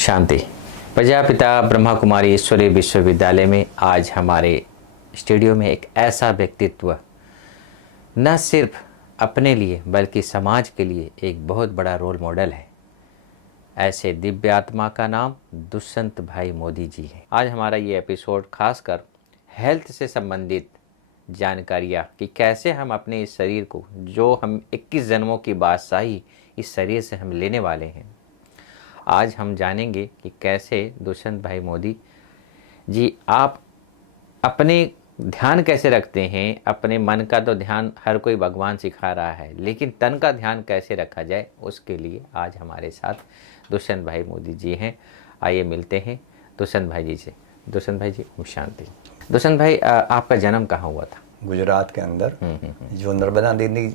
शांति। प्रजापिता ब्रह्मा कुमारी ईश्वरीय विश्वविद्यालय में आज हमारे स्टूडियो में एक ऐसा व्यक्तित्व न सिर्फ अपने लिए बल्कि समाज के लिए एक बहुत बड़ा रोल मॉडल है। ऐसे दिव्य आत्मा का नाम दुष्यंत भाई मोदी जी है। आज हमारा ये एपिसोड खासकर हेल्थ से संबंधित जानकारियाँ कि कैसे हम अपने इस शरीर को, जो हम 21 जन्मों की बादशाही इस शरीर से हम लेने वाले हैं, आज हम जानेंगे कि कैसे दुष्यंत भाई मोदी जी आप अपने ध्यान कैसे रखते हैं। अपने मन का तो ध्यान हर कोई भगवान सिखा रहा है, लेकिन तन का ध्यान कैसे रखा जाए, उसके लिए आज हमारे साथ दुष्यंत भाई मोदी जी हैं। आइए मिलते हैं दुष्यंत भाई जी से। दुष्यंत भाई जी, ओम शांति। दुष्यंत भाई, आपका जन्म कहाँ हुआ था? गुजरात के अंदर जो नर्मदा नदी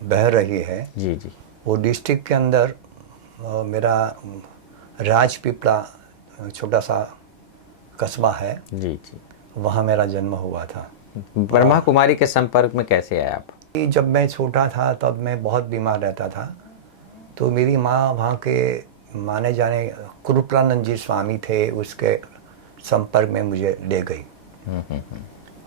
बह रही है जी जी, वो डिस्ट्रिक्ट के अंदर मेरा राजपीपला छोटा सा कस्बा है, जी जी। वहाँ मेरा जन्म हुआ था। ब्रह्मा कुमारी के संपर्क में कैसे आए आप? जब मैं छोटा था तब मैं बहुत बीमार रहता था, तो मेरी माँ वहाँ के माने जाने कृपानंद जी स्वामी थे, उसके संपर्क में मुझे ले गई।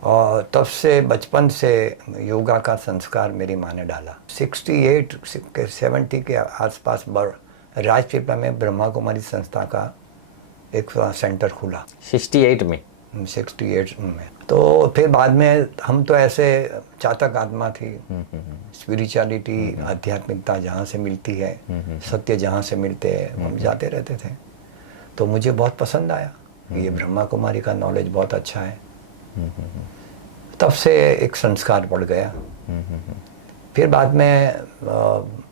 और तब से बचपन से योगा का संस्कार मेरी माँ ने डाला। 70 के आसपास राजपीपला में ब्रह्मा कुमारी संस्था का एक सेंटर खुला। 68 में? 68 में। तो फिर बाद में हम तो ऐसे चातक आत्मा थी, स्पिरिचुअलिटी आध्यात्मिकता जहाँ से मिलती है, सत्य जहाँ से मिलते हैं, हम जाते रहते थे। तो मुझे बहुत पसंद आया, ये ब्रह्मा कुमारी का नॉलेज बहुत अच्छा है। तब से एक संस्कार पड़ गया। फिर बाद में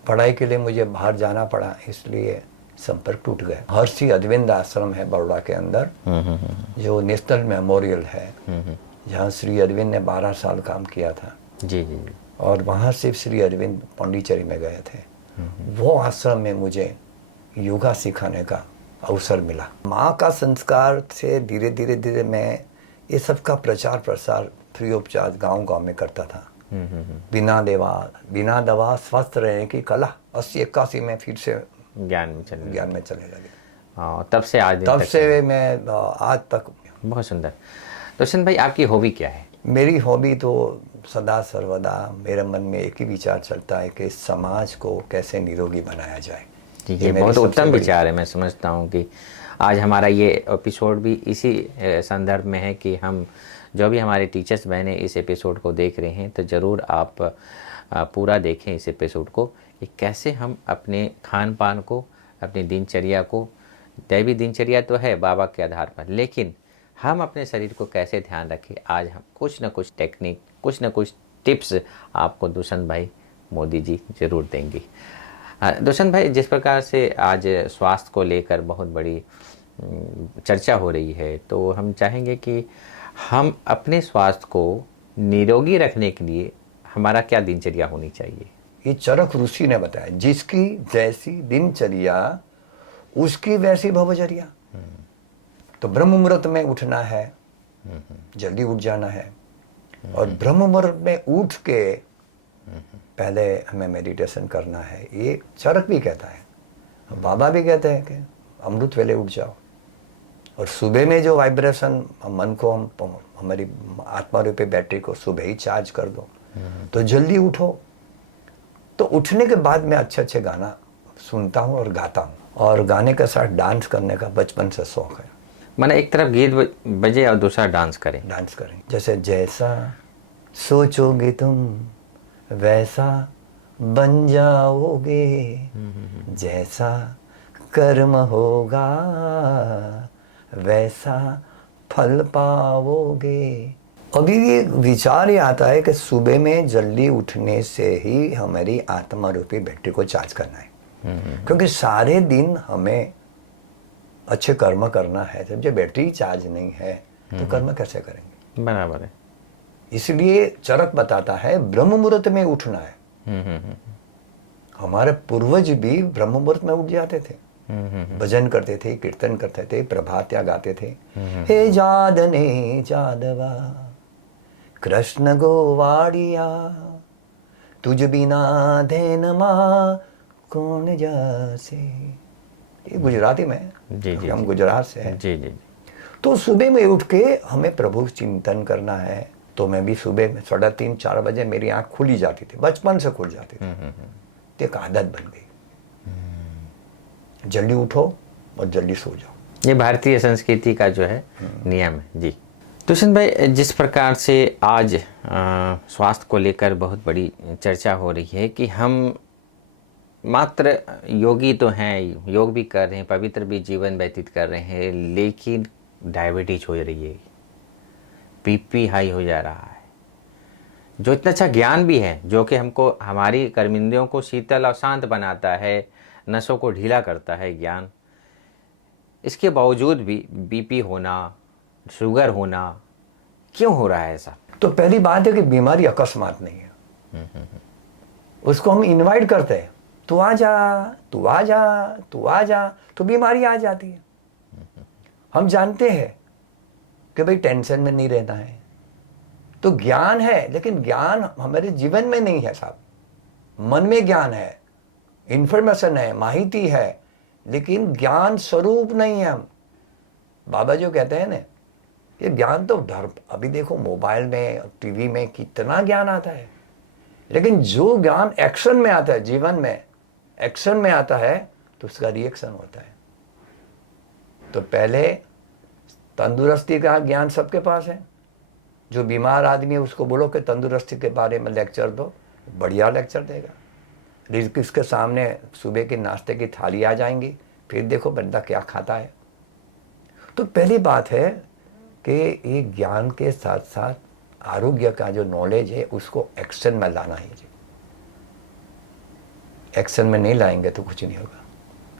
पढ़ाई के लिए मुझे बाहर जाना पड़ा, इसलिए संपर्क टूट गया। हर्षी अरविंद आश्रम है बड़ौदा के अंदर, जो नेशनल मेमोरियल है, जहाँ श्री अरविंद ने 12 साल काम किया था। जी जी। और वहाँ से श्री अरविंद पांडिचेरी में गए थे। वो आश्रम में मुझे योगा सिखाने का अवसर मिला। माँ का संस्कार से धीरे धीरे धीरे मैं ये सब का प्रचार प्रसार फ्री ऑफ चार्ज गांव में करता था। बिना दवा स्वस्थ रहने की कला 80-81 में फिर से ज्ञान में चलने लगे। हाँ, तब से आज तब से मैं आज तक। बहुत सुंदर। दुष्यंत भाई, आपकी हॉबी क्या है? मेरी हॉबी तो सदा सर्वदा मेरे मन में एक ही विचार चलता है कि समाज को कैसे निरोगी बनाया जाए। ये बहुत उत्तम विचार है। मैं समझता हूँ कि आज हमारा ये एपिसोड भी इसी संदर्भ में है कि हम जो भी हमारे टीचर्स बहनें इस एपिसोड को देख रहे हैं, तो ज़रूर आप पूरा देखें इस एपिसोड को कि कैसे हम अपने खान पान को, अपनी दिनचर्या को, दैवी दिनचर्या तो है बाबा के आधार पर, लेकिन हम अपने शरीर को कैसे ध्यान रखें। आज हम कुछ न कुछ टेक्निक, कुछ न कुछ टिप्स आपको दुष्यंत भाई मोदी जी ज़रूर देंगे। दुष्यंत भाई, जिस प्रकार से आज स्वास्थ्य को लेकर बहुत बड़ी चर्चा हो रही है, तो हम चाहेंगे कि हम अपने स्वास्थ्य को निरोगी रखने के लिए हमारा क्या दिनचर्या होनी चाहिए? ये चरक ऋषि ने बताया, जिसकी जैसी दिनचर्या उसकी वैसी भवचर्या। तो ब्रह्म मुहूर्त में उठना है, जल्दी उठ जाना है, और ब्रह्म मुहूर्त में उठ के पहले हमें मेडिटेशन करना है। ये चरक भी कहता है, बाबा भी कहते हैं कि अमृत वेले उठ जाओ। और सुबह में जो वाइब्रेशन मन को, हम हमारी आत्मा रूपी बैटरी को सुबह ही चार्ज कर दो, तो जल्दी उठो। तो उठने के बाद मैं अच्छे अच्छे गाना सुनता हूँ और गाता हूँ, और गाने के साथ डांस करने का बचपन से शौक है। मैंने एक तरफ गीत बजे और दूसरा डांस करें। जैसे जैसा सोचोगे तुम वैसा बन जाओगे, जैसा कर्म होगा वैसा फल पाओगे। अभी ये विचार ही आता है कि सुबह में जल्दी उठने से ही हमारी आत्मा रूपी बैटरी को चार्ज करना है। क्योंकि सारे दिन हमें अच्छे कर्म करना है, जब जो बैटरी चार्ज नहीं है तो कर्म कैसे करेंगे? बराबर है। इसलिए चरक बताता है ब्रह्म मुहूर्त में उठना है। हमारे पूर्वज भी ब्रह्म मुहूर्त में उठ जाते थे, भजन करते थे, कीर्तन करते थे, प्रभात्या गाते थे। हे जादने जादवा कृष्ण गोवाड़िया, तुझ बिना धैन माँ कौन जासे। ये गुजराती में है, जी जी हम जी गुजरात से हैं। जी जी तो सुबह में उठ के हमें प्रभु चिंतन करना है। तो मैं भी सुबह में 3:30-4 बजे मेरी आंख खुली जाती थी, बचपन से खुल जाती थी। तो एक आदत बन गई, जल्दी उठो और जल्दी सो जाओ। ये भारतीय संस्कृति का जो है नियम है जी। दुष्यंत भाई, जिस प्रकार से आज स्वास्थ्य को लेकर बहुत बड़ी चर्चा हो रही है कि हम मात्र योगी तो हैं, योग भी कर रहे हैं, पवित्र भी जीवन व्यतीत कर रहे हैं, लेकिन डायबिटीज हो रही है, बीपी हाई हो जा रहा है। जो इतना अच्छा ज्ञान भी है, जो कि हमको हमारी कर्मेंद्रियों को शीतल और शांत बनाता है, नसों को ढीला करता है ज्ञान, इसके बावजूद भी बीपी होना, शुगर होना, क्यों हो रहा है ऐसा? तो पहली बात है कि बीमारी अकस्मात नहीं है। उसको हम इनवाइट करते हैं, तू आ जा, तू आ जा, तू आ जा, तो बीमारी आ जाती है। हम जानते हैं कि भाई टेंशन में नहीं रहना है, तो ज्ञान है, लेकिन ज्ञान हमारे जीवन में नहीं है साहब। मन में ज्ञान है, इंफॉर्मेशन है, माहिती है, लेकिन ज्ञान स्वरूप नहीं है हम। बाबा जो कहते हैं ना, ये ज्ञान तो अभी देखो मोबाइल में, टीवी में कितना ज्ञान आता है, लेकिन जो ज्ञान एक्शन में आता है, जीवन में एक्शन में आता है, तो उसका रिएक्शन होता है। तो पहले तंदुरुस्ती का ज्ञान सबके पास है। जो बीमार आदमी है उसको बोलो कि तंदुरुस्ती के बारे में लेक्चर दो, बढ़िया लेक्चर देगा। किसके सामने सुबह के नाश्ते की थाली आ जाएंगी, फिर देखो बंदा क्या खाता है। तो पहली बात है कि ये ज्ञान के साथ साथ आरोग्य का जो नॉलेज है उसको एक्शन में लाना है। एक्शन में नहीं लाएंगे तो कुछ नहीं होगा।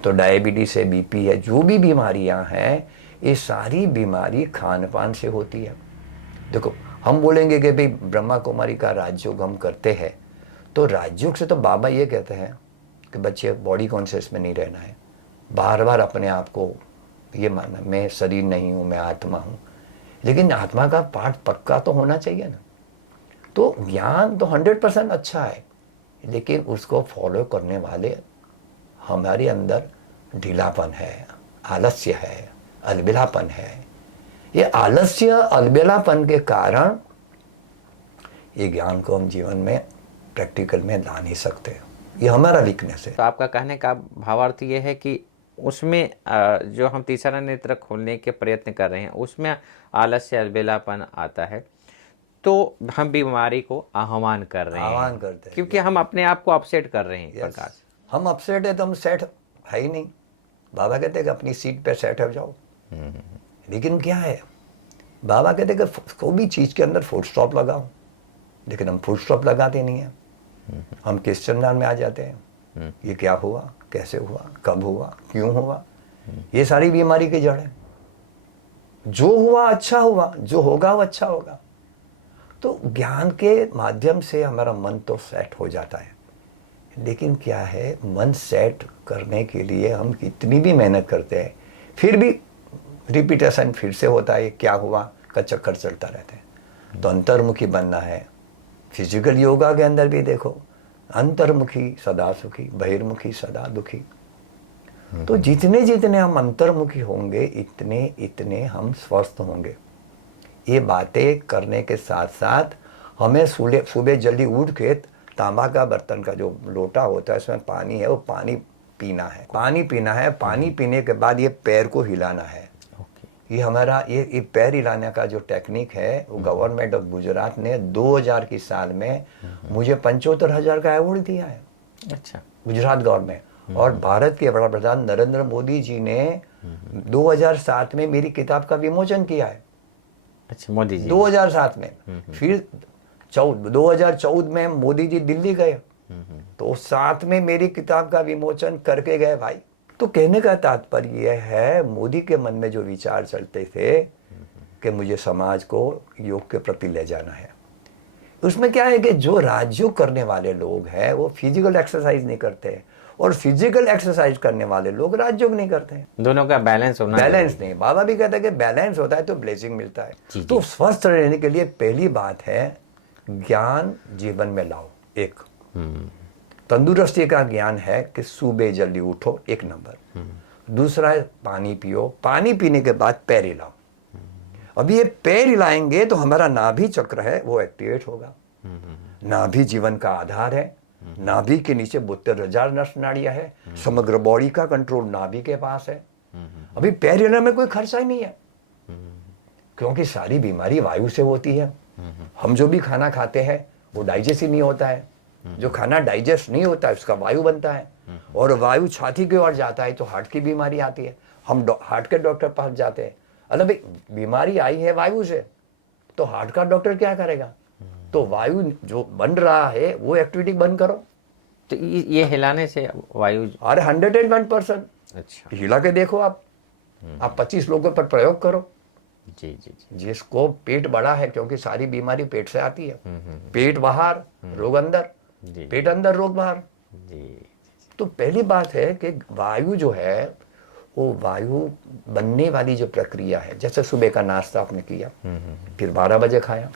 तो डायबिटीज है, बीपी है, जो भी बीमारियां हैं, ये सारी बीमारी खान पान से होती है। देखो हम बोलेंगे कि भाई ब्रह्मा कुमारी का राजयोग हम करते हैं, तो राजयोग से तो बाबा ये कहते हैं कि बच्चे बॉडी कॉन्शियस में नहीं रहना है, बार बार अपने आप को ये मानना मैं शरीर नहीं हूँ, मैं आत्मा हूँ। लेकिन आत्मा का पाठ पक्का तो होना चाहिए ना। तो ज्ञान तो 100% अच्छा है, लेकिन उसको फॉलो करने वाले हमारे अंदर ढीलापन है, आलस्य है, अलबेलापन है। ये आलस्य अलबेलापन के कारण ये ज्ञान को हम जीवन में प्रैक्टिकल में ला नहीं सकते। ये हमारा वीकनेस है। तो आपका कहने का भावार्थ ये है कि उसमें जो हम तीसरा नेत्र खोलने के प्रयत्न कर रहे हैं, उसमें आलस्य अलबेलापन आता है, तो हम बीमारी को आह्वान कर रहे हैं, आह्वान करते हैं, क्योंकि हम अपने आप को अपसेट कर रहे हैं। Yes. प्रकाश, हम अपसेट है तो हम सेट है ही नहीं। बाबा कहते हैं कि अपनी सीट पे सेट हो जाओ। लेकिन क्या है, बाबा कहते हैं कि कोई भी चीज के अंदर फुल स्टॉप लगाओ, लेकिन हम फुल स्टॉप लगाते नहीं है। हम क्वेश्चन में आ जाते हैं, ये क्या हुआ, कैसे हुआ, कब हुआ, क्यों हुआ। ये सारी बीमारी की जड़ है। जो हुआ अच्छा हुआ, जो होगा वो अच्छा होगा। तो ज्ञान के माध्यम से हमारा मन तो सेट हो जाता है, लेकिन क्या है, मन सेट करने के लिए हम कितनी भी मेहनत करते हैं, फिर भी रिपीटेशन फिर से होता है, क्या हुआ का चक्कर चलता रहता है। तो अंतर्मुखी बनना है। फिजिकल योगा के अंदर भी देखो, अंतर्मुखी सदा सुखी, बहिर्मुखी सदा दुखी। तो जितने जितने हम अंतर्मुखी होंगे, इतने इतने हम स्वस्थ होंगे। ये बातें करने के साथ साथ हमें सुबह जल्दी उठ के तांबा का बर्तन का जो लोटा होता है, इसमें पानी है, वो पानी पीना है। पानी पीना है, पानी पीने के बाद ये पैर को हिलाना है। ये हमारा ये पैर हिलाने का जो टेक्निक है, वो गवर्नमेंट ऑफ गुजरात ने 2000 की साल में मुझे 75,000 का अवार्ड दिया है। अच्छा, गुजरात गवर्नमेंट। और भारत के बड़ा प्रधान नरेंद्र मोदी जी ने 2007 में मेरी किताब का विमोचन किया है। अच्छा, मोदी जी 2007 में। फिर 2014 में मोदी जी दिल्ली गए, तो साथ में मेरी किताब का विमोचन करके गए भाई। तो कहने का तात्पर्य यह है, मोदी के मन में जो विचार चलते थे कि मुझे समाज को योग के प्रति ले जाना है, उसमें क्या है कि जो राजयोग करने वाले लोग हैं वो फिजिकल एक्सरसाइज नहीं करते, और फिजिकल एक्सरसाइज करने वाले लोग राजयोग नहीं करते। दोनों का बैलेंस होना, बैलेंस नहीं। बाबा भी कहते हैं कि बैलेंस होता है तो ब्लेसिंग मिलता है। तो स्वस्थ रहने के लिए पहली बात है ज्ञान जीवन में लाओ। एक तंदुरुस्ती का ज्ञान है कि सुबह जल्दी उठो, एक नंबर। दूसरा है पानी पियो, पानी पीने के बाद पैर हिलाओ। अभी ये पैर हिलाएंगे तो हमारा नाभि चक्र है वो एक्टिवेट होगा। नाभि जीवन का आधार है। नाभि के नीचे 72,000 नस नाड़ियां है। समग्र बॉडी का कंट्रोल नाभि के पास है। अभी पैर हिलाने में कोई खर्चा ही नहीं है, क्योंकि सारी बीमारी वायु से होती है। हम जो भी खाना खाते हैं वो डाइजेस्ट ही नहीं होता है। जो खाना डाइजेस्ट नहीं होता है उसका वायु बनता है, और वायु छाती की ओर जाता है तो हार्ट की बीमारी आती है। हम हार्ट के डॉक्टर पास जाते हैं, अरे भाई बीमारी आई है वायु से, तो हार्ट का डॉक्टर क्या करेगा? तो वायु जो बन रहा है वो एक्टिविटी बंद करो। तो ये हिलाने से वायु, अरे 101%। अच्छा, हिला के देखो आप 25 लोगों पर प्रयोग करो। जी जी जी, जिसको पेट बड़ा है, क्योंकि सारी बीमारी पेट से आती है। पेट बाहर रोग अंदर, जी पेट अंदर रोग बाहर। जी, तो पहली बात है कि वायु जो है वो वायु बनने वाली जो प्रक्रिया है, जैसे सुबह का नाश्ता आपने किया, फिर 12 बजे खाया,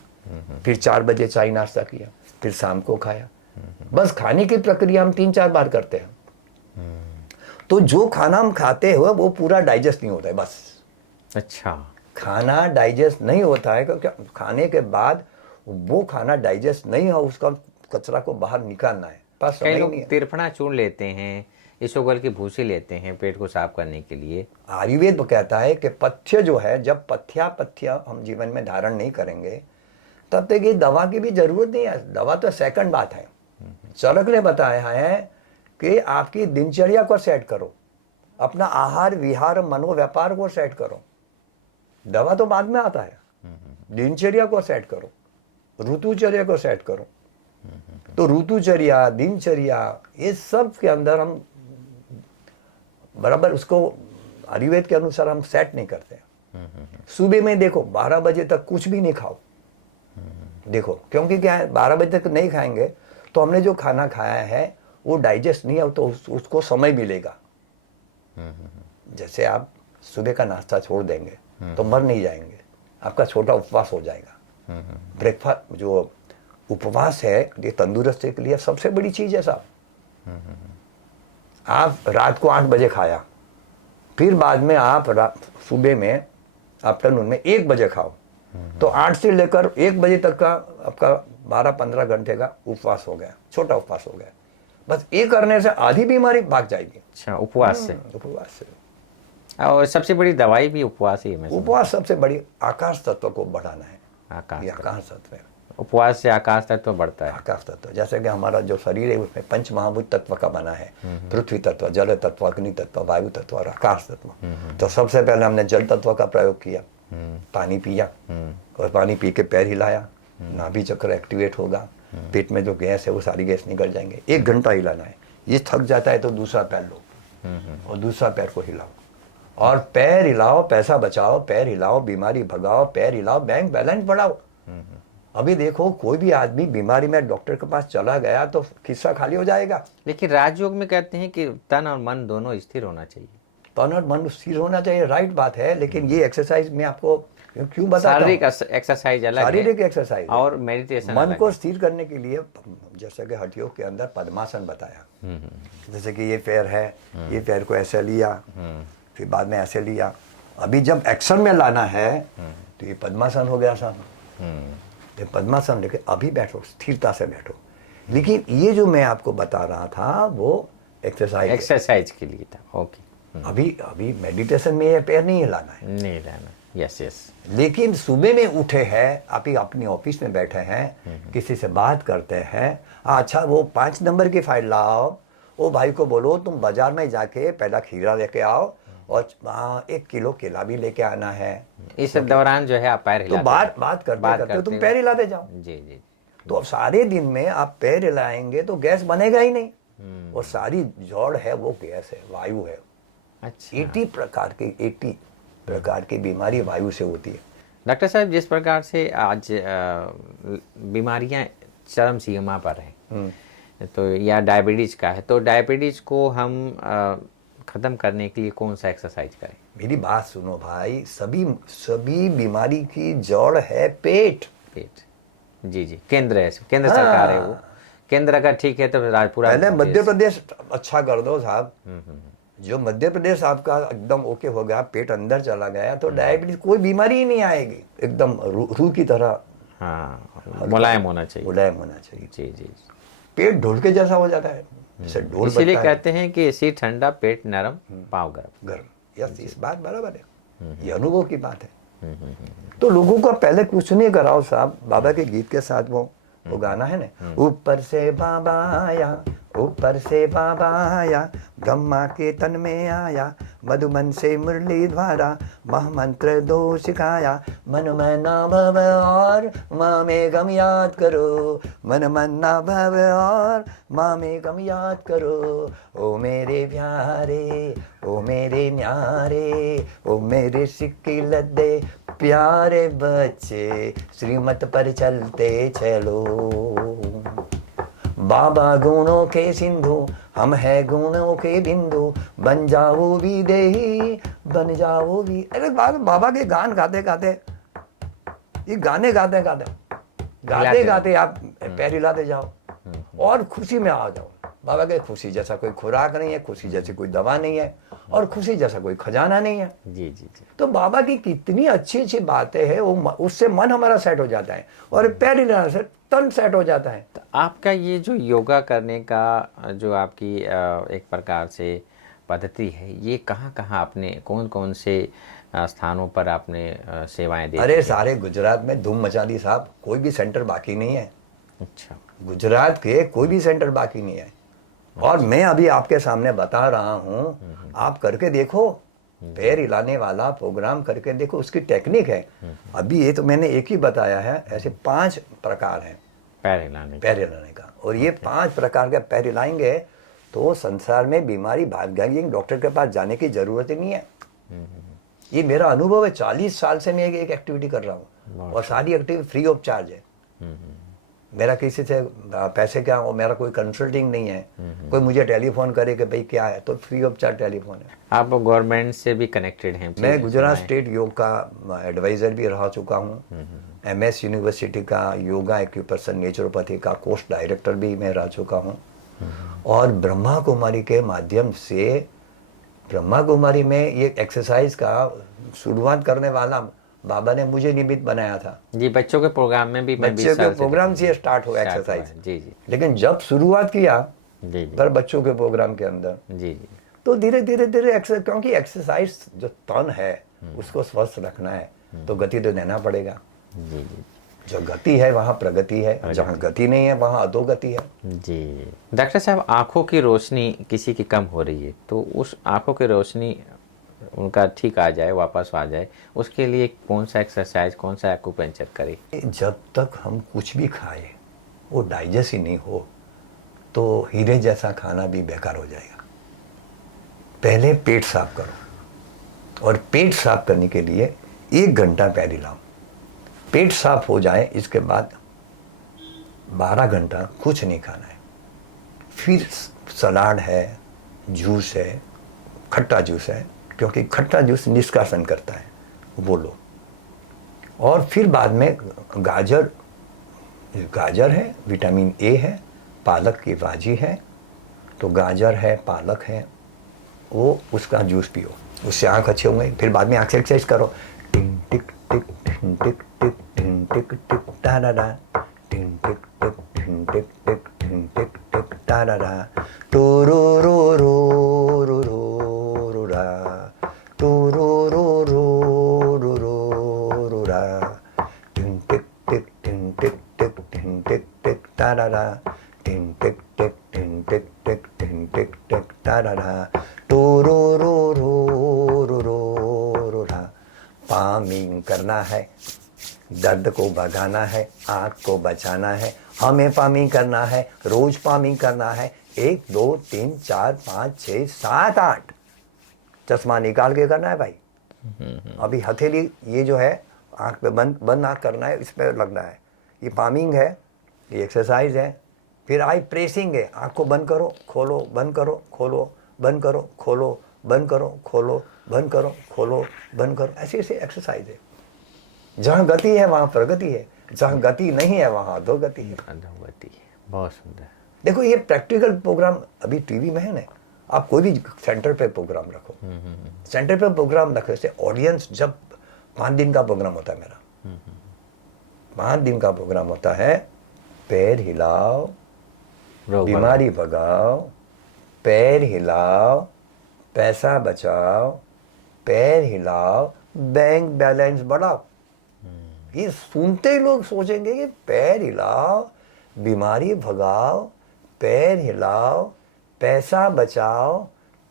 फिर 4 बजे चाय नाश्ता किया, फिर शाम को खाया, बस खाने की प्रक्रिया हम 3-4 बार करते हैं। तो जो खाना हम खाते हुए वो पूरा डाइजेस्ट नहीं होता है। बस अच्छा, खाना डाइजेस्ट नहीं होता है, क्योंकि खाने के बाद वो खाना डाइजेस्ट नहीं हो, उसका कचरा को बाहर निकालना है। बस कई समय लोग नहीं है। तिरफना चूर्ण लेते हैं, इसोगल की भूसी लेते हैं पेट को साफ करने के लिए। आयुर्वेद कहता है कि पथ्य जो है, जब पथ्य हम जीवन में धारण नहीं करेंगे तब तक ये दवा की भी जरूरत नहीं है। दवा तो सेकंड बात है। चरक ने बताया है कि आपकी दिनचर्या को सेट करो, अपना आहार विहार मनोव्यापार को सेट करो। दवा तो बाद में आता है। दिनचर्या को सेट करो, ऋतुचर्या को सेट करो। तो ऋतुचर्या, दिनचर्या, ये सब के अंदर हम बराबर उसको आयुर्वेद के अनुसार हम सेट नहीं करते। सुबह में देखो 12 बजे तक कुछ भी नहीं खाओ। देखो, क्योंकि क्या है, 12 बजे तक नहीं खाएंगे तो हमने जो खाना खाया है वो डाइजेस्ट नहीं हो, तो उसको समय मिलेगा। जैसे आप सुबह का नाश्ता छोड़ देंगे तो मर नहीं जाएंगे, आपका छोटा उपवास हो जाएगा। ब्रेकफास्ट जो उपवास है ये तंदुरुस्ती के लिए सबसे बड़ी चीज है साहब। आप रात को 8 बजे खाया, फिर बाद में आप सुबह में आफ्टरनून में 1 बजे खाओ, तो 8 से लेकर 1 बजे तक का आपका 12-15 घंटे का उपवास हो गया, छोटा उपवास हो गया। बस ये करने से आधी बीमारी भाग जाएगी। अच्छा, उपवास से। उपवास से। और सबसे बड़ी दवाई भी उपवास ही है। मैं उपवास सबसे बड़ी आकाश तत्व को बढ़ाना है। आकाश ये आकाश तत्व है। उपवास से आकाश तत्व बढ़ता है। आकाश तत्व, जैसे कि हमारा जो शरीर है उसमें 5 महाभूत तत्व का बना है। पृथ्वी तत्व, जल तत्व, अग्नि तत्व, वायु तत्व और आकाश तत्व। तो सबसे पहले हमने जल तत्व का प्रयोग किया, पानी पिया, और पानी पी के पैर हिलाया, नाभि चक्र एक्टिवेट होगा, पेट में जो गैस है वो सारी गैस निकल जाएंगे। 1 घंटा हिलाना है। ये थक जाता है तो दूसरा पैर लो और दूसरा पैर को हिलाओ, और पैर हिलाओ, पैसा बचाओ, पैर हिलाओ, बीमारी भगाओ, पैर हिलाओ, बैंक बैलेंस बढ़ाओ। अभी देखो, कोई भी आदमी बीमारी में डॉक्टर के पास चला गया तो खिस्सा खाली हो जाएगा। लेकिन राजयोग में कहते हैं कि तन और मन दोनों स्थिर होना चाहिए। तन और मन स्थिर होना चाहिए, राइट बात है। लेकिन ये एक्सरसाइज में आपको क्यों बताता हूं? शारीरिक एक्सरसाइज अलग है, शारीरिक एक्सरसाइज और मेडिटेशन मन अलग को है। स्थिर करने के लिए, जैसे कि हठ योग के अंदर पद्मासन बताया। जैसे कि ये पैर है, ये पैर को ऐसे लिया, फिर बाद में ऐसे लिया। अभी जब एक्शन में लाना है तो ये पद्मासन हो गया साहब। तो पद्मासन लेके अभी बैठो, स्थिरता से बैठो। लेकिन ये जो मैं आपको बता रहा था वो एक्सरसाइज के लिए था। ओके, अभी मेडिटेशन में ये पैर नहीं हिलाना है, नहीं रहना। Yes yes. लेकिन सुबह में उठे हैं, आप ही अपनी ऑफिस में बैठे हैं, किसी से बात करते हैं, अच्छा वो 5 नंबर की फाइल लाओ, वो भाई को बोलो तुम बाजार में जाके पहला खीरा लेके आओ और 1 किलो केला भी लेके आना है। इस दौरान जो है आप पैर तो हिलाते बात करते तुम पैर हिलाते जाओ। जी जी। तो अब सारे दिन में आप पैर हिलाएंगे तो गैस बनेगा ही नहीं, और सारी जड़ है वो गैस है, वायु है। अच्छा, 80 प्रकार की बीमारी वायु से होती है। डॉक्टर साहब, जिस प्रकार से आज बीमारियां चरम सीमा पर हैं, तो या डायबिटीज का है, तो डायबिटीज को हम खत्म करने के लिए कौन सा एक्सरसाइज करें? मेरी बात सुनो भाई, सभी बीमारी की जड़ है पेट। जी जी, केंद्र सरकार है वो। केंद्र अगर ठीक है तो पूरा पहले मध्य प्रदेश अच्छा कर दो साहब। जो मध्य प्रदेश आपका एकदम ओके हो गया, पेट अंदर चला गया, तो डायबिटीज कोई बीमारी ही नहीं आएगी, एकदम रूह की तरह हाँ, मुलायम होना चाहिए। मुलायम होना चाहिए। जी जी जी। पेट ढोल के जैसा हो जाता है, जैसे ढोल इसीलिए बजता है। कहते हैं कि इसी ठंडा पेट नरम पाँव गर्म। गर्म, यस, इस बात बराबर है, ये अनुभव की बात है। तो लोगों को पहले कुछ नहीं कराओ साहब, बाबा के गीत के साथ वो गाना है ना, ऊपर से बाबा आया, ऊपर से बाबा आया, ब्रह्मा के तन में आया, मधुमन से मुरली द्वारा महामंत्र दो सिखाया, मन में ना भव और माँ में गम याद करो, मन मन ना भव और माँ में गम याद करो, ओ मेरे प्यारे, ओ मेरे न्यारे, ओ मेरे सिक्की लद्दे प्यारे बच्चे, श्रीमत पर चलते चलो। बाबा गुणों के सिंधु, हम है गुणों के बिंदु, बन जाओ भी देही, बन जाओ भी। अरे बाबा के गान गाते गाते, ये गाने गाते गाते गाते गाते आप पैर हिलाते जाओ और खुशी में आ जाओ। बाबा के खुशी जैसा कोई खुराक नहीं है, खुशी जैसी कोई दवा नहीं है, और खुशी जैसा कोई खजाना नहीं है। जी जी जी। तो बाबा की कितनी अच्छी अच्छी बातें हैं, वो उससे मन हमारा सेट हो जाता है, और पैर हिलाने से तन सेट हो जाता है। तो आपका ये जो योगा करने का जो आपकी एक प्रकार से पद्धति है, ये कहाँ कहाँ आपने कौन कौन से स्थानों पर आपने सेवाएं दी? अरे सारे गुजरात में धूम मचा दी साहब, कोई भी सेंटर बाकी नहीं है। अच्छा। गुजरात के कोई भी सेंटर बाकी नहीं है। और मैं अभी आपके सामने बता रहा हूँ, आप करके देखो, पैर हिलाने वाला प्रोग्राम करके देखो, उसकी टेक्निक है। अभी ये तो मैंने एक ही बताया है, ऐसे 5 प्रकार हैं पैर हिलाने का, और ये 5 प्रकार के पैर हिलाएंगे तो संसार में बीमारी भाग जाएगी, डॉक्टर के पास जाने की जरूरत ही नहीं है। ये मेरा अनुभव है, 40 साल से मैं एक एक्टिविटी कर रहा हूँ, और सारी एक्टिविटी फ्री ऑफ चार्ज है। मेरा किसी से पैसे क्या हो, मेरा कोई कंसल्टिंग नहीं है। कोई मुझे टेलीफोन करे कि भाई क्या है, तो फ्री ऑफ चार्ज टेलीफोन है। आप गवर्नमेंट से भी कनेक्टेड हैं? मैं गुजरात स्टेट योग का एडवाइजर भी रह चुका हूँ, MS यूनिवर्सिटी का योगा एक्यूप्रेशर नेचुरोपैथी का कोर्स डायरेक्टर भी मैं रह चुका हूँ, और ब्रह्मा कुमारी के माध्यम से, ब्रह्मा कुमारी में ये एक्सरसाइज का शुरुआत करने वाला बाबा ने मुझे निमित्त बनाया था। जी, बच्चों के प्रोग्राम में भी बच्चों के प्रोग्राम से स्टार्ट हुआ एक्सरसाइज। जी जी। लेकिन जब शुरुआत किया जी जी पर बच्चों के प्रोग्राम के अंदर, जी जी, तो धीरे धीरे धीरे क्योंकि एक्सरसाइज जो तन है उसको स्वस्थ रखना है, तो गति तो देना पड़ेगा। जी जी। जो गति है वहाँ प्रगति है, जहाँ गति नहीं है वहाँ अधोगति है। जी डॉक्टर साहब, आँखों की रोशनी किसी की कम हो रही है, तो उस आँखों की रोशनी उनका ठीक आ जाए, वापस आ जाए, उसके लिए कौन सा एक्सरसाइज, कौन सा एक्यूपेंचर करें? जब तक हम कुछ भी खाए वो डाइजेस्ट ही नहीं हो, तो हीरे जैसा खाना भी बेकार हो जाएगा। पहले पेट साफ करो, और पेट साफ करने के लिए 1 घंटा पैर हिलाओ। पेट साफ हो जाए, इसके बाद 12 घंटा कुछ नहीं खाना है। फिर सलाद है, जूस है, खट्टा जूस है, क्योंकि खट्टा जूस निष्कासन करता है, वो लो। और फिर बाद में गाजर है, विटामिन A है, पालक की भाजी है, तो गाजर है, पालक है, वो उसका जूस पियो, उससे आँख अच्छे होंगे। फिर बाद में आँख से एक्सरसाइज करो, टिक टिक टिक टिक टिक टिक टिक टिक टा डा डा, टिक टिक टिक टिक टिक टिक टिक टा डा डा, टू रो रो रो रो रो रो रा, टू रो रो रो रो रो रो रा, टिक टिक टिक टिक टिक टिक टिक टिक टा डा डा, टिक टिक टिक टिक टिक टिक टिक टा डा डा, टू रो रो रो रो रो रो रा। पामिंग करना है, दर्द को भगाना है, आँख को बचाना है, हमें पामिंग करना है, रोज पामिंग करना है। 1 2 3 4 5 6 7 8 चश्मा निकाल के करना है भाई। अभी हथेली ये जो है आँख पे बंद आँख करना है, इस पे लगना है। ये पामिंग है, ये एक्सरसाइज है। फिर आई प्रेसिंग है, आँख को बंद करो, खोलो, बंद करो, खोलो, बंद करो, खोलो, बंद करो, खोलो, बंद करो, खोलो, बंद करो। ऐसे ऐसे एक्सरसाइज है। जहाँ गति है वहाँ प्रगति है, जहाँ गति नहीं है वहाँ अधोगति है। अधोगति है। बहुत सुंदर। देखो ये प्रैक्टिकल प्रोग्राम अभी टीवी में है ना, आप कोई भी सेंटर पे प्रोग्राम रखो, सेंटर पे प्रोग्राम रखने से ऑडियंस, जब 5 दिन का प्रोग्राम होता है मेरा, 5 दिन का प्रोग्राम होता है, पैर हिलाओ, बीमारी भगाओ, पैर हिलाओ, पैसा बचाओ, पैर हिलाओ, बैंक बैलेंस बढ़ाओ। ये सुनते ही लोग सोचेंगे कि पैर हिलाओ, बीमारी भगाओ, पैर हिलाओ, पैसा बचाओ,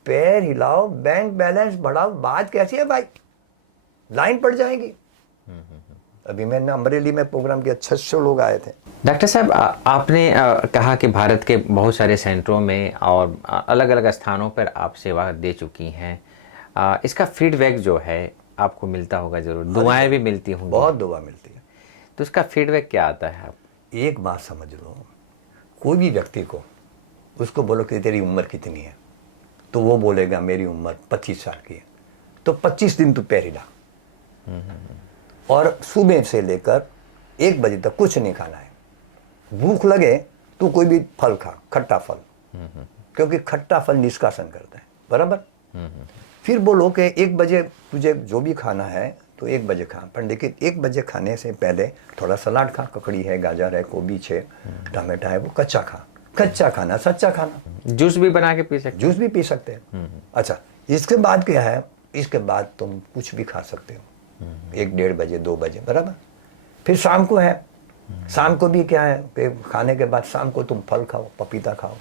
पैर हिलाओ, बैंक बैलेंस बढ़ाओ, बात कैसी है भाई? लाइन पड़ जाएगी। अभी मैंने अमरेली में प्रोग्राम किया, 600 लोग आए थे। डॉक्टर साहब, आपने कहा कि भारत के बहुत सारे सेंटरों में और अलग अलग स्थानों पर आप सेवा दे चुकी हैं। इसका फीडबैक जो है आपको मिलता होगा ज़रूर, दुआएं भी मिलती होंगी। बहुत दुआ मिलती है। तो उसका फीडबैक क्या आता है? आप एक बात समझ लो, कोई भी व्यक्ति को उसको बोलो कि तेरी उम्र कितनी है, तो वो बोलेगा मेरी उम्र 25 साल की है। तो 25 दिन तू पैर हिला, और सुबह से लेकर 1 बजे तक कुछ नहीं खाना है। भूख लगे तो कोई भी फल खा, खट्टा फल, क्योंकि खट्टा फल निष्कासन करता है, बराबर। फिर बोलो कि 1 बजे तुझे जो भी खाना है तो 1 बजे खा, पर लेकिन 1 बजे खाने से पहले थोड़ा सलाद खा, ककड़ी है, गाजर है, गोभी है, टमाटा है, वो कच्चा खा। कच्चा खाना सच्चा खाना। जूस भी बना के पी सकते जूस भी पी सकते हैं। अच्छा, इसके बाद क्या है? इसके बाद तुम कुछ भी खा सकते हो, 1-1:30 बजे, 2 बजे, बराबर। फिर शाम को है, शाम को भी क्या है कि खाने के बाद शाम को तुम फल खाओ, पपीता खाओ।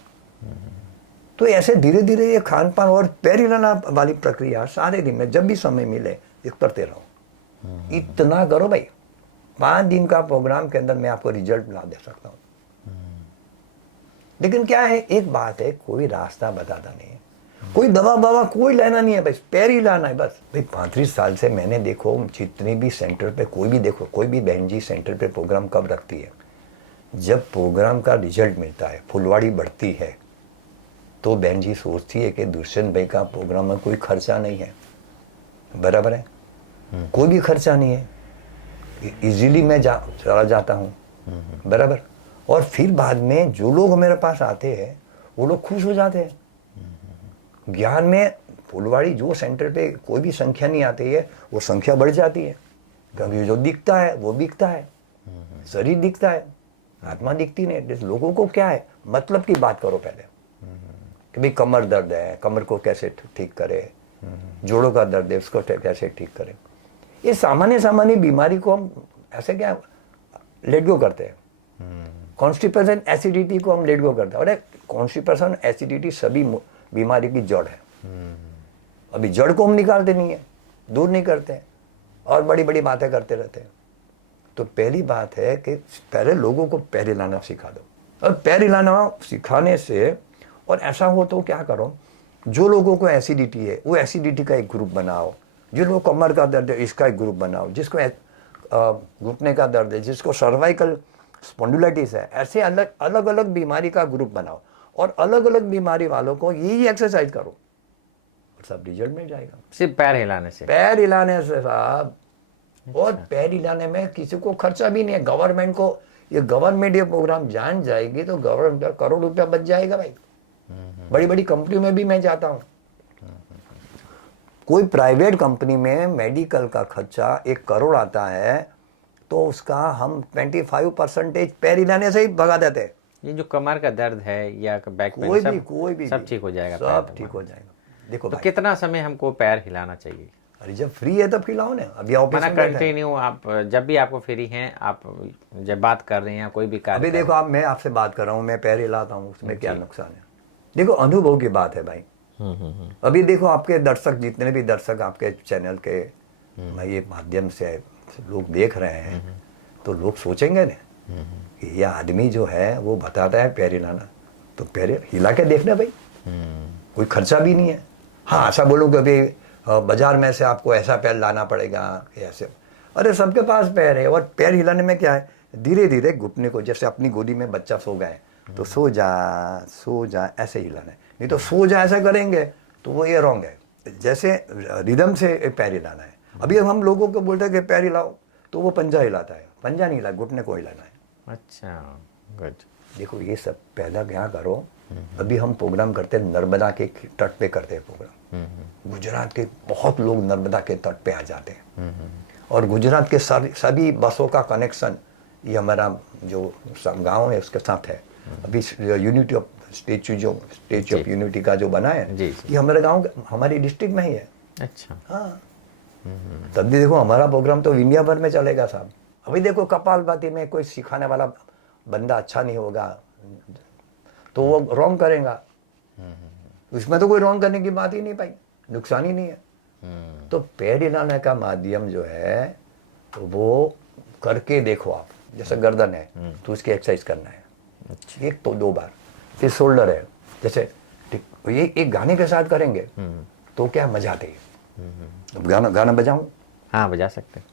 तो ऐसे धीरे धीरे ये खान पान और पैर हिलाना वाली प्रक्रिया सारे दिन में जब भी समय मिले ये करते रहो। इतना करो भाई, 5 दिन का प्रोग्राम के अंदर मैं आपको रिजल्ट ला दे सकता हूँ। लेकिन क्या है, एक बात है, कोई रास्ता बताता नहीं है, कोई दवा बवा कोई लेना नहीं है, बस पैर ही लाना है बस। भाई 35 साल से मैंने देखो जितने भी सेंटर पे, कोई भी देखो, कोई भी बहन जी सेंटर पे प्रोग्राम कब रखती है? जब प्रोग्राम का रिजल्ट मिलता है, फुलवाड़ी बढ़ती है, तो बहन जी सोचती है कि दुष्यंत भाई का प्रोग्राम में कोई खर्चा नहीं है, बराबर है, कोई भी खर्चा नहीं है, इजीली मैं चला जाता हूँ, बराबर। और फिर बाद में जो लोग मेरे पास आते हैं वो लोग खुश हो जाते हैं। ज्ञान में फुलवाड़ी जो सेंटर पे कोई भी संख्या नहीं आती है, वो संख्या बढ़ जाती है, क्योंकि जो दिखता है वो बिकता है, शरीर दिखता है, आत्मा दिखती नहीं। लोगों को क्या है, मतलब की बात करो पहले कि भाई कमर दर्द है, कमर को कैसे ठीक करे, जोड़ों का दर्द है उसको कैसे ठीक करे। ये सामान्य सामान्य बीमारी को हम ऐसे क्या लेट गो करते हैं। कॉन्स्टिपेशन एसिडिटी को हम लेट गो करते हैं। अरे कॉन्स्टिपेशन एसिडिटी सभी बीमारी की जड़ है। अभी जड़ को हम निकालते नहीं है, दूर नहीं करते हैं, और बड़ी बड़ी बातें करते रहते हैं। तो पहली बात है कि पहले लोगों को पैर हिलाना सिखा दो, और पैर हिलाना सिखाने से, और ऐसा हो तो क्या करो, जो लोगों को एसिडिटी है वो एसिडिटी का एक ग्रुप बनाओ, जिनको कमर का दर्द है इसका एक ग्रुप बनाओ, जिसको घुटने का दर्द है, जिसको सर्वाइकल स्पॉन्डिलाइटिस है, ऐसे अलग अलग अलग बीमारी का ग्रुप बनाओ, और अलग अलग बीमारी वालों को यही एक्सरसाइज करो, और सब रिजल्ट मिल जाएगा। सिर्फ पैर हिलाने से? पैर हिलाने से साहब। और पैर हिलाने में किसी को खर्चा भी नहीं है। गवर्नमेंट को, ये गवर्नमेंट ये प्रोग्राम जान जाएगी तो गवर्नमेंट करोड़ रुपया बच जाएगा भाई। बड़ी बड़ी कंपनियों में भी मैं जाता हूँ, कोई प्राइवेट कंपनी में मेडिकल का खर्चा 1 करोड़ आता है, तो उसका हम 25% पैर हिलाने से ही भगा देते हैं। ये जो कमर का दर्द है या बैक पेन, कोई भी सब ठीक हो जाएगा? सब ठीक हो जाएगा। देखो तो कितना समय हमको पैर हिलाना चाहिए? अरे जब फ्री है तब खिलाओ ना। अभी ऑफिस में कंटिन्यू आप जब भी आपको फ्री हैं, आप जब बात कर रहे हैं कोई भी कार्य, अभी देखो आप, मैं आपसे बात कर रहा हूँ, मैं पैर हिलाता हूँ, उसमें क्या नुकसान है? देखो अनुभव की बात है भाई। अभी देखो आपके दर्शक, जितने भी दर्शक आपके चैनल के मैं ये माध्यम से लोग देख रहे हैं, तो लोग सोचेंगे ना कि ये आदमी जो है वो बताता है पैर हिलाना, तो पैर हिला के देखना भाई, कोई खर्चा भी नहीं है। हाँ, ऐसा बोलो कि अभी बाजार में से आपको ऐसा पैर लाना पड़ेगा ऐसे, अरे सबके पास पैर है। और पैर हिलाने में क्या है, धीरे धीरे घुटने को, जैसे अपनी गोदी में बच्चा सो गए तो सो जा ऐसे हिलाना है, नहीं तो सो जा ऐसा करेंगे तो वो ये रॉन्ग है। जैसे रिदम से पैर हिलाना है। अभी हम लोगों को बोलते हैं कि पैर हिलाओ, तो वो पंजा हिलाता है, पंजा नहीं हिला, घुटने को हिलाना है। अच्छा, गुड। देखो ये सब पहला क्या करो, अभी हम प्रोग्राम करते हैं नर्मदा के तट पे करते हैं प्रोग्राम। गुजरात के बहुत लोग नर्मदा के तट पे आ जाते हैं और गुजरात के सभी बसों का कनेक्शन ये हमारा जो गांव है उसके साथ है। अभी unity of statue of unity का जो बना है ये हमारे गांव हमारी डिस्ट्रिक्ट में ही है। अच्छा। हाँ, तब भी देखो हमारा प्रोग्राम तो इंडिया भर में चलेगा साहब। अभी देखो कपालभाति में कोई सिखाने वाला बंदा अच्छा नहीं होगा तो वो रॉन्ग करेगा, उसमें तो कोई रॉन्ग करने की बात ही नहीं पाई, नुकसान ही नहीं है। तो पैर हिलाने का माध्यम जो है तो वो करके देखो आप, जैसे गर्दन है तो उसकी एक्सरसाइज करना है। अच्छा। एक तो 2 बार, फिर शोल्डर है जैसे ये एक गाने के साथ करेंगे तो क्या मजा आती है। अब गाना बजाऊं? हाँ, बजा सकते हैं।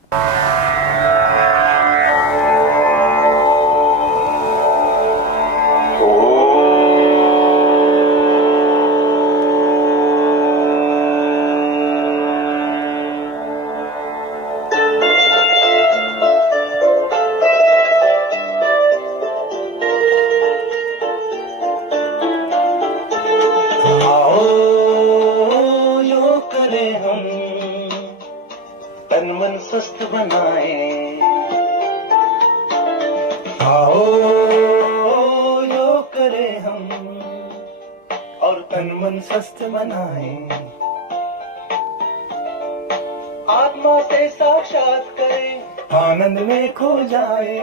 तन मन स्वस्थ बनाए, आओ योग करें हम और तन मन स्वस्थ बनाए। आत्मा से साक्षात करें, आनंद में खो जाए।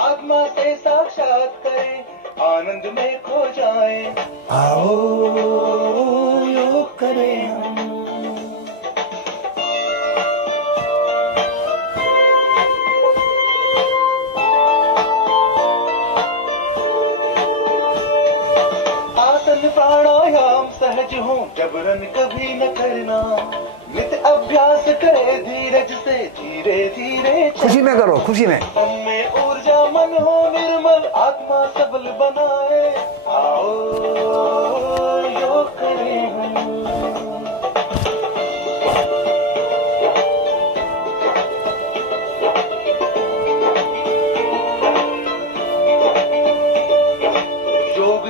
आत्मा से साक्षात करें, आनंद में खो जाए। आओ योग करें हम। प्राणायाम सहज हो, जबरन कभी न करना। नित्य अभ्यास करे धीरज से, धीरे धीरे खुशी में करो, खुशी में। मन में ऊर्जा, मन हो निर्मल, आत्मा सबल बनाए। आओ योग करें हम।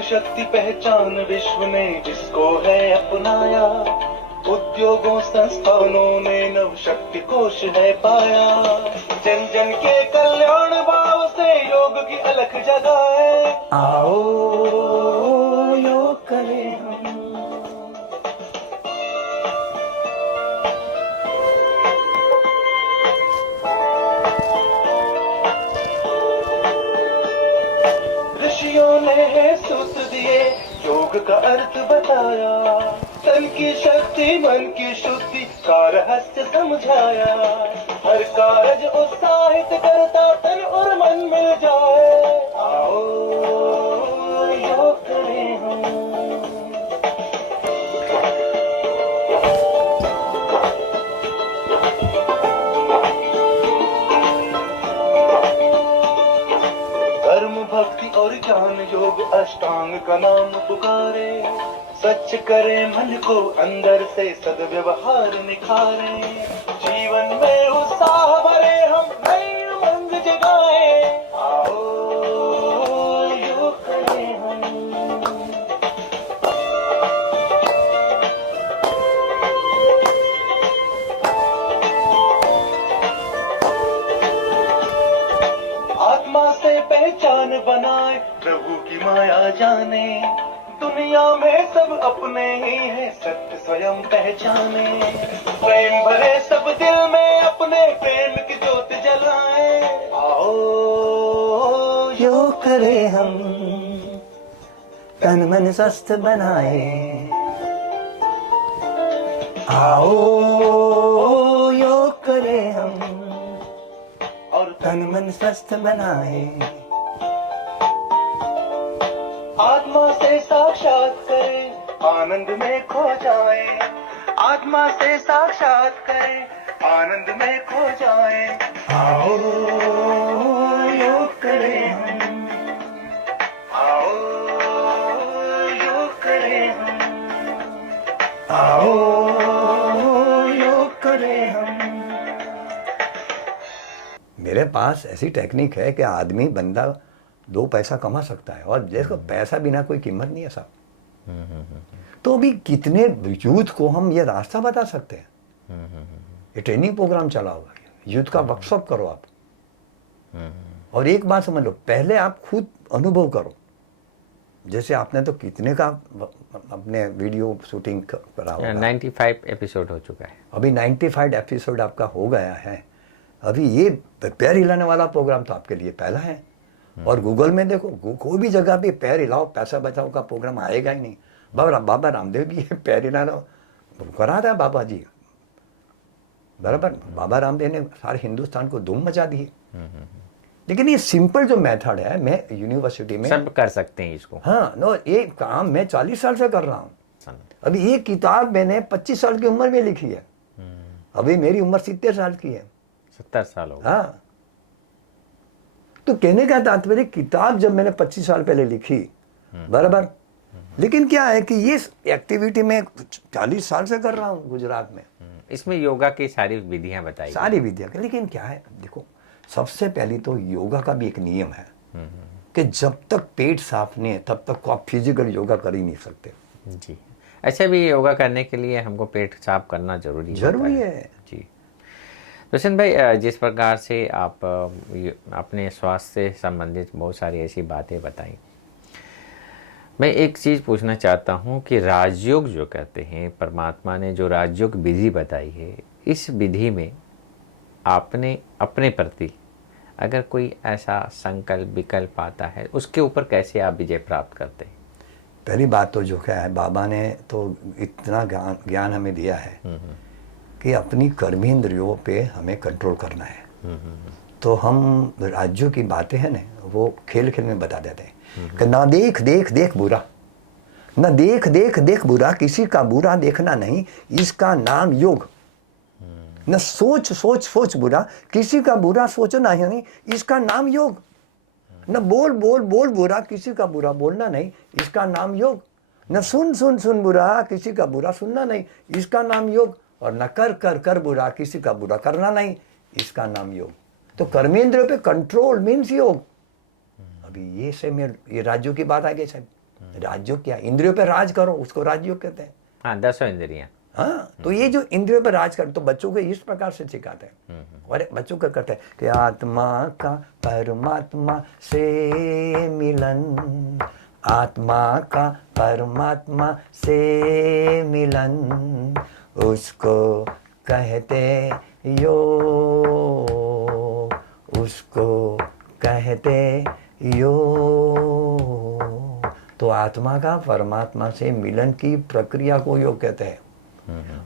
शक्ति पहचान विश्व ने जिसको है अपनाया, उद्योगों संस्थानों ने नव शक्ति कोश है पाया। जन जन के कल्याण भाव से योग की अलख जगाए। आओ योग करें हम। ऋषियों ने सूत्र दिए, योग का अर्थ बताया। तन की शक्ति मन की शुद्धि का रहस्य समझाया। हर कार्य उत्साहित करता तन और मन मिल जाए। आओ योग करें हम। भक्ति और ज्ञान योग अष्टांग का नाम पुकारे। सच करें मन को अंदर से, सद्व्यवहार निखारे। जीवन में उत्साह भरे हम, नई उमंग जगाए। आओ योग करें हम। आत्मा से पहचान बनाए, प्रभु की माया जाने। दुनिया में सब अपने ही है, सत्य स्वयं पहचाने। प्रेम भरे सब दिल में, अपने प्रेम की ज्योत जलाए। आओ योग करें हम, तन मन स्वस्थ बनाए। आओ योग करें हम और तन मन स्वस्थ बनाए। आत्मा से साक्षात करें, आनंद में खो जाए। आत्मा से साक्षात करें, आनंद में खो जाए। आओ योग करें हम। आओ योग करें हम। आओ योग करें हम। मेरे पास ऐसी टेक्निक है कि आदमी बंदा 2 पैसा कमा सकता है, और देखो पैसा बिना कोई कीमत नहीं है साहब। तो अभी कितने यूथ को हम ये रास्ता बता सकते हैं। ये ट्रेनिंग प्रोग्राम चला हुआ है, यूथ का वर्कशॉप करो आप। और एक बात समझ लो, पहले आप खुद अनुभव करो। जैसे आपने तो कितने का अपने वीडियो शूटिंग करा होगा, 95 एपिसोड हो चुका है। अभी 95 एपिसोड आपका हो गया है। अभी ये पैर हिलाने वाला प्रोग्राम तो आपके लिए पहला है। और गूगल में देखो, कोई भी जगह पे पैर हिलाओ पैसा बचाओ का प्रोग्राम आएगा ही नहीं। बाबा रामदेव भी है, पैर हिलाना करा था बाबा जी, बराबर। बाबा रामदेव ने सारे हिंदुस्तान को धूम मचा दी। लेकिन ये सिंपल जो मेथड है, मैं यूनिवर्सिटी में सब कर सकते हैं इसको। हाँ नो, ये काम मैं 40 साल से कर रहा हूँ। अभी ये किताब मैंने 25 साल की उम्र में लिखी है। अभी मेरी उम्र 70 साल की है। 70 साल हो गए। हाँ, तो कहने का तात्पर्य, किताब जब मैंने 25 साल पहले लिखी, बराबर, लेकिन क्या है कि ये एक्टिविटी में 40 साल से कर रहा हूँ गुजरात में। इसमें योगा की सारी विधियां बताई। सारी विधियां, लेकिन क्या है देखो, सबसे पहली तो योगा का भी एक नियम है कि जब तक पेट साफ नहीं है तब तक आप फिजिकल योगा कर ही नहीं सकते। जी, अच्छा भी योगा करने के लिए हमको पेट साफ करना जरूरी है। जी रोशन भाई, जिस प्रकार से आप अपने स्वास्थ्य से संबंधित बहुत सारी ऐसी बातें बताई, मैं एक चीज़ पूछना चाहता हूँ कि राजयोग जो कहते हैं, परमात्मा ने जो राजयोग विधि बताई है, इस विधि में आपने अपने प्रति अगर कोई ऐसा संकल्प विकल्प आता है, उसके ऊपर कैसे आप विजय प्राप्त करते हैं? पहली बात तो जो क्या है, बाबा ने तो इतना ज्ञान हमें दिया है कि अपनी कर्मेंद्रियों पे हमें कंट्रोल करना है। तो हम राज्यों की बातें हैं ना, वो खेल खेल में बता देते हैं कि ना देख देख देख बुरा, ना देख देख देख बुरा, किसी का बुरा देखना नहीं, इसका नाम योग। न सोच सोच सोच बुरा, किसी का बुरा सोचना ही नहीं, इसका नाम योग। न बोल बोल बोल बुरा, किसी का बुरा बोलना नहीं, इसका नाम योग। न सुन सुन सुन बुरा, किसी का बुरा सुनना नहीं, इसका नाम योग। और न कर कर कर बुरा, किसी का बुरा करना नहीं, इसका नाम योग। तो कर्मेंद्रियों पे कंट्रोल मीन्स योग। अभी ये से मैं ये राज्यों की बात आ गई साहब। राज्यों क्या, इंद्रियों पे राज करो, उसको राजयोग कहते हैं। हाँ, 10 इंद्रियां। हाँ, तो ये जो इंद्रियों पर राज कर, तो बच्चों को इस प्रकार से सिखाते हैं। और बच्चों को करते हैं कि आत्मा का परमात्मा से मिलन, आत्मा का परमात्मा से मिलन, उसको कहते योग, उसको कहते योग। तो आत्मा का परमात्मा से मिलन की प्रक्रिया को योग कहते हैं।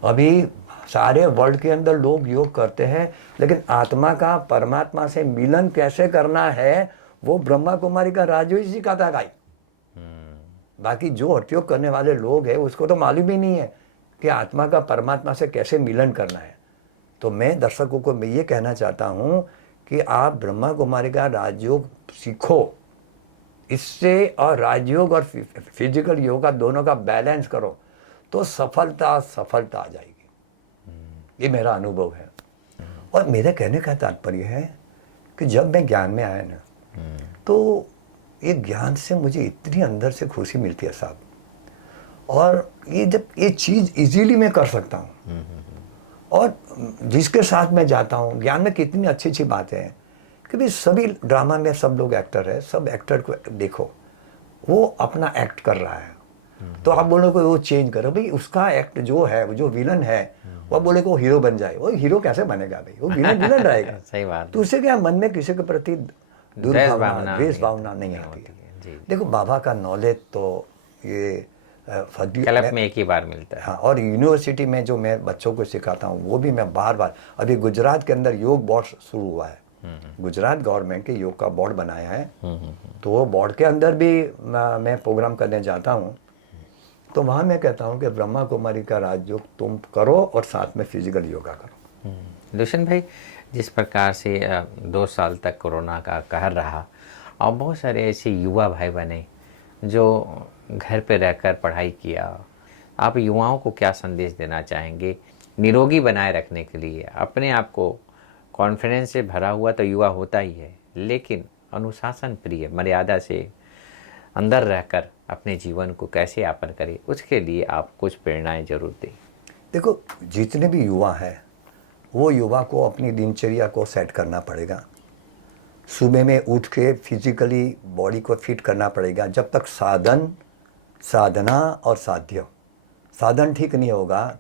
अभी सारे वर्ल्ड के अंदर लोग योग करते हैं, लेकिन आत्मा का परमात्मा से मिलन कैसे करना है वो ब्रह्मा कुमारी का राजयोग ही सिखाता है। बाकी जो हठयोग करने वाले लोग हैं उसको तो मालूम ही नहीं है कि आत्मा का परमात्मा से कैसे मिलन करना है। तो मैं दर्शकों को मैं ये कहना चाहता हूँ कि आप ब्रह्मा कुमारी का राजयोग सीखो, इससे और राजयोग और फिजिकल योगा दोनों का बैलेंस करो तो सफलता आ जाएगी। ये मेरा अनुभव है। और मेरे कहने का तात्पर्य है कि जब मैं ज्ञान में आया ना, तो ये ज्ञान से मुझे इतनी अंदर से खुशी मिलती है साहब। और ये जब ये चीज़ इजीली मैं कर सकता हूँ, और जिसके साथ मैं जाता हूँ, ज्ञान में कितनी अच्छी अच्छी बातें हैं कि भाई सभी ड्रामा में सब लोग एक्टर है, सब एक्टर को देखो, वो अपना एक्ट कर रहा है। तो आप बोलोगे वो चेंज करो, भाई उसका एक्ट जो है, वो जो विलन है, वो बोले को हीरो बन जाए, वो हीरो कैसे बनेगा भाई, वो विलन विलन रहेगा। सही बात। तो उससे क्या मन में किसी के प्रति दुर्भावना, द्वेष भावना नहीं आती है। देखो बाबा का नॉलेज तो ये कल्प में एक ही बार मिलता है। हाँ, और यूनिवर्सिटी में जो मैं बच्चों को सिखाता हूँ वो भी मैं बार बार, अभी गुजरात के अंदर योग बोर्ड शुरू हुआ है, गुजरात गवर्नमेंट के योग का बोर्ड बनाया है। तो वो बोर्ड के अंदर भी मैं प्रोग्राम करने जाता हूँ, तो वहाँ मैं कहता हूँ कि ब्रह्मा कुमारी का राजयोग तुम करो और साथ में फिजिकल योगा करो। रोशन भाई, जिस प्रकार से 2 साल तक कोरोना का कहर रहा और बहुत सारे ऐसे युवा भाई बने जो घर पे रहकर पढ़ाई किया, आप युवाओं को क्या संदेश देना चाहेंगे निरोगी बनाए रखने के लिए? अपने आप को कॉन्फिडेंस से भरा हुआ तो युवा होता ही है, लेकिन अनुशासन प्रिय, मर्यादा से अंदर रहकर अपने जीवन को कैसे यापन करें, उसके लिए आप कुछ प्रेरणाएं जरूर दें। देखो, जितने भी युवा हैं वो युवा को अपनी दिनचर्या को सेट करना पड़ेगा। सुबह में उठ के फिजिकली बॉडी को फिट करना पड़ेगा। जब तक साधना और साधन ठीक नहीं होगा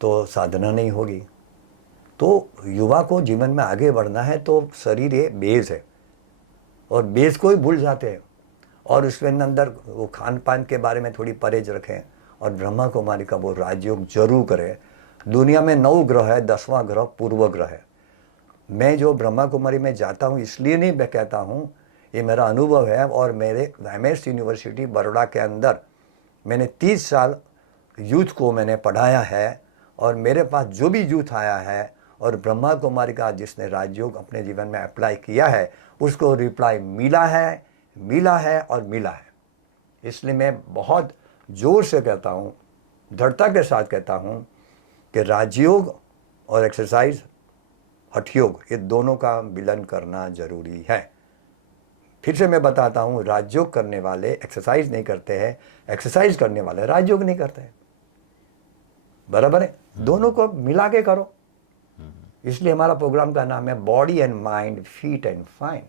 तो साधना नहीं होगी। तो युवा को जीवन में आगे बढ़ना है तो शरीर ये बेस है, और बेस को ही भूल जाते हैं, और उसके अंदर वो खान पान के बारे में थोड़ी परहेज रखें, और ब्रह्मा कुमारी का वो राजयोग जरूर करें। दुनिया में 9 ग्रह है, 10वां ग्रह पूर्व ग्रह है। मैं जो ब्रह्मा कुमारी में जाता हूँ इसलिए नहीं मैं कहता हूँ, ये मेरा अनुभव है। और मेरे MS यूनिवर्सिटी बड़ौदा के अंदर मैंने 30 साल यूथ को मैंने पढ़ाया है, और मेरे पास जो भी यूथ आया है और ब्रह्मा कुमारी का जिसने राजयोग अपने जीवन में अप्लाई किया है उसको रिप्लाई मिला है और मिला है। इसलिए मैं बहुत जोर से कहता हूँ, दृढ़ता के साथ कहता हूँ कि राजयोग और एक्सरसाइज हठयोग ये दोनों का मिलन करना जरूरी है। फिर से मैं बताता हूँ, राजयोग करने वाले एक्सरसाइज नहीं करते हैं, एक्सरसाइज करने वाले राजयोग नहीं करते हैं। बराबर है, दोनों को मिला के करो। इसलिए हमारा प्रोग्राम का नाम है body and mind fit and fine.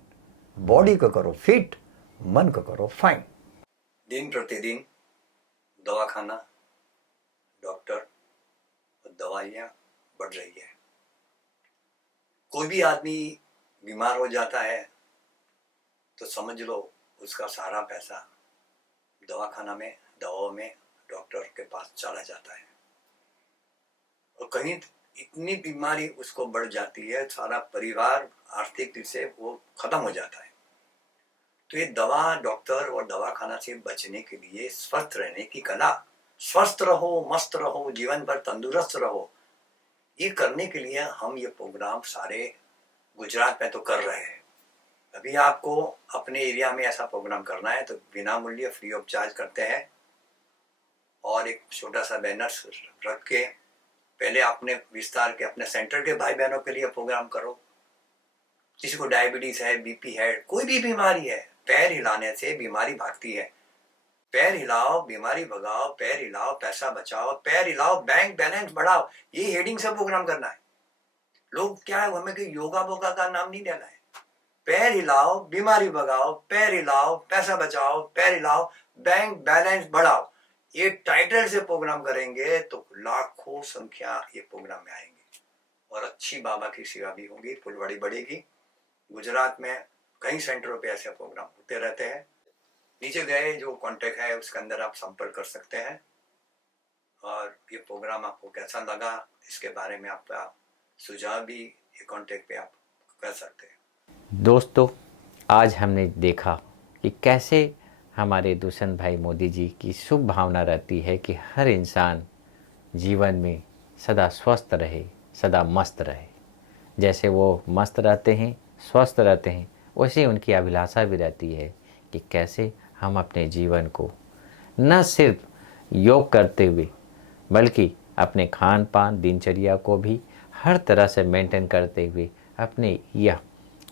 Body को करो फिट, मन को करो फाइन। दिन प्रतिदिन दवाखाना, डॉक्टर और दवाइयाँ बढ़ रही है। कोई भी आदमी बीमार हो जाता है तो समझ लो उसका सारा पैसा दवाखाना में, दवाओं में, डॉक्टर के पास चला जाता है। और कहीं इतनी बीमारी उसको बढ़ जाती है, सारा परिवार आर्थिक रूप से वो खत्म हो जाता है। तो ये दवा, डॉक्टर और दवाखाना से बचने के लिए स्वस्थ रहने की कला, स्वस्थ रहो, मस्त रहो, जीवन भर तंदुरुस्त रहो, ये करने के लिए हम ये प्रोग्राम सारे गुजरात में तो कर रहे हैं। अभी आपको अपने एरिया में ऐसा प्रोग्राम करना है तो बिना मूल्य फ्री ऑफ चार्ज करते हैं, और एक छोटा सा बैनर रख के पहले अपने विस्तार के अपने सेंटर के भाई बहनों के लिए प्रोग्राम करो। किसी को डायबिटीज है, BP है, कोई भी बीमारी है, पैर हिलाने से बीमारी भागती है। पैर हिलाओ, बीमारी भगाओ, पैर हिलाओ, पैसा बचाओ, पैर हिलाओ, बैंक बैलेंस बढ़ाओ, ये हेडिंग से प्रोग्राम करना है। लोग क्या है, हमें कोई योगा वोगा का नाम नहीं देना है। पैर हिलाओ, बीमारी भगाओ, पैर हिलाओ, पैसा बचाओ, पैर हिलाओ, बैंक बैलेंस बढ़ाओ, ये टाइटल से प्रोग्राम करेंगे तो लाखों संख्या ये प्रोग्राम में आएंगे, और अच्छी बाबा की सेवा भी होगी, फुलवाड़ी बढ़ेगी। गुजरात में कई सेंटरों पे ऐसे प्रोग्राम होते रहते हैं। नीचे गए जो कांटेक्ट है उसके अंदर आप संपर्क कर सकते हैं, और ये प्रोग्राम आपको कैसा लगा इसके बारे में आपका सुझाव भी ये कांटेक्ट पे आप कर सकते हैं। दोस्तों, आज हमने देखा कि कैसे हमारे दुष्यंत भाई मोदी जी की शुभ भावना रहती है कि हर इंसान जीवन में सदा स्वस्थ रहे, सदा मस्त रहे। जैसे वो मस्त रहते हैं, स्वस्थ रहते हैं, वैसे उनकी अभिलाषा भी रहती है कि कैसे हम अपने जीवन को न सिर्फ योग करते हुए बल्कि अपने खान पान, दिनचर्या को भी हर तरह से मेंटेन करते हुए अपने यह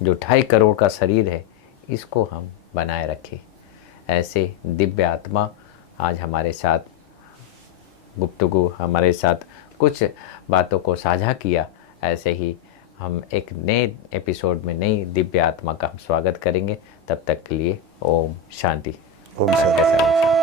जो 2.5 करोड़ का शरीर है इसको हम बनाए रखें। ऐसे दिव्य आत्मा आज हमारे साथ गुफ्तगू, हमारे साथ कुछ बातों को साझा किया। ऐसे ही हम एक नए एपिसोड में नई दिव्य आत्मा का हम स्वागत करेंगे। तब तक के लिए ओम शांति। ओम शांति।